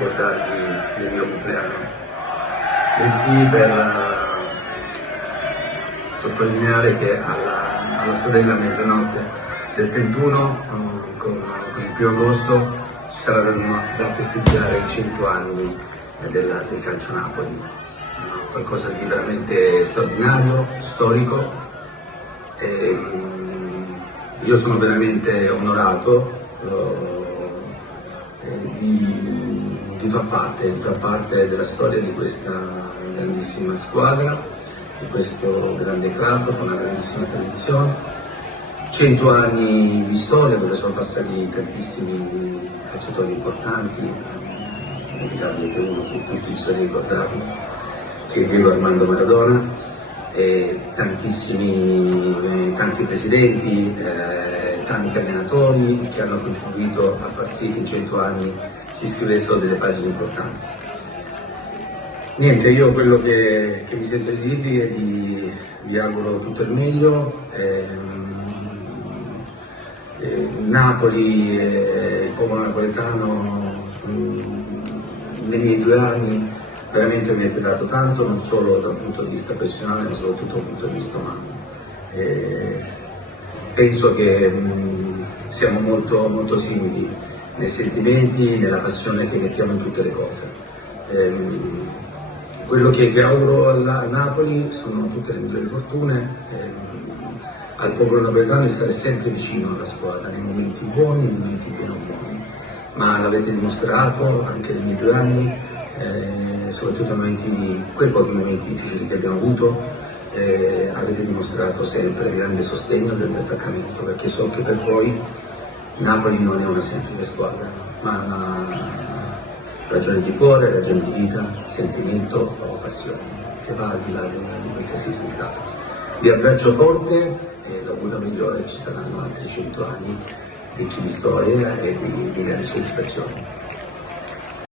ricordarvi del mio compleanno, bensì per sottolineare che alla storia della mezzanotte del 31, con il 1° agosto, ci sarà da festeggiare i 100 anni del Calcio Napoli, qualcosa di veramente straordinario, storico. Io sono veramente onorato di far parte della storia di questa grandissima squadra, di questo grande club con una grandissima tradizione. 100 anni di storia dove sono passati tantissimi calciatori importanti, inevitabile che uno su tutti bisogna ricordarlo, che è Diego Armando Maradona, e tanti presidenti, tanti allenatori che hanno contribuito a far sì che in 100 anni si scrivessero delle pagine importanti. Niente, io quello che mi sento di dirvi è vi auguro tutto il meglio. Napoli e il popolo napoletano nei miei 2 anni veramente mi avete dato tanto, non solo dal punto di vista professionale ma soprattutto dal punto di vista umano. Penso che siamo molto simili nei sentimenti, nella passione che mettiamo in tutte le cose. Quello che auguro a Napoli sono tutte le migliori fortune, al popolo napoletano, di stare sempre vicino alla squadra nei momenti buoni e nei momenti meno buoni, ma l'avete dimostrato anche nei miei 2 anni, soprattutto quei pochi momenti difficili che abbiamo avuto, avete dimostrato sempre grande sostegno e grande attaccamento, perché so che per voi Napoli non è una semplice squadra, ma una ragione di cuore, ragione di vita, sentimento o passione, che va al di là di qualsiasi risultato. Vi abbraccio forte e l'augurio migliore: ci saranno altri 100 anni ricchi di storia e di grandi soddisfazioni.